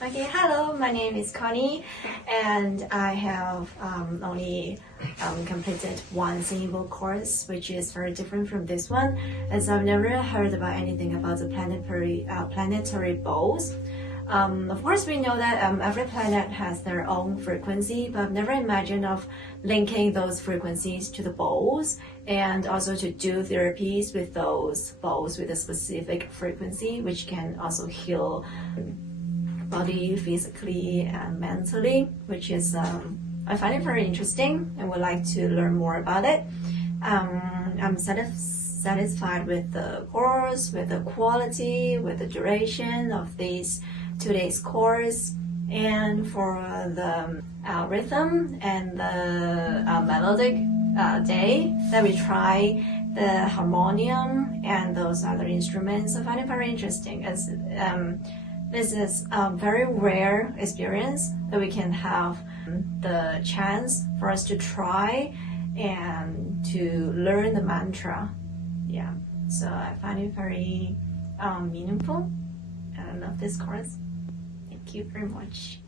Okay, hello, my name is Connie, and I have only completed one single course, which is very different from this one, as I've never heard about anything about the planetary bowls. Of course, we know that every planet has their own frequency, but I've never imagined of linking those frequencies to the bowls and also to do therapies with those bowls with a specific frequency, which can also heal body physically and mentally, which is I find it very interesting and would like to learn more about it. I'm satisfied with the course, with the quality, with the duration of these 2 days course, and for the rhythm and the melodic day that we try the harmonium and those other instruments. I find it very interesting as this is a very rare experience that we can have the chance for us to try and to learn the mantra. Yeah, so I find it very meaningful, and I love this course. Thank you very much.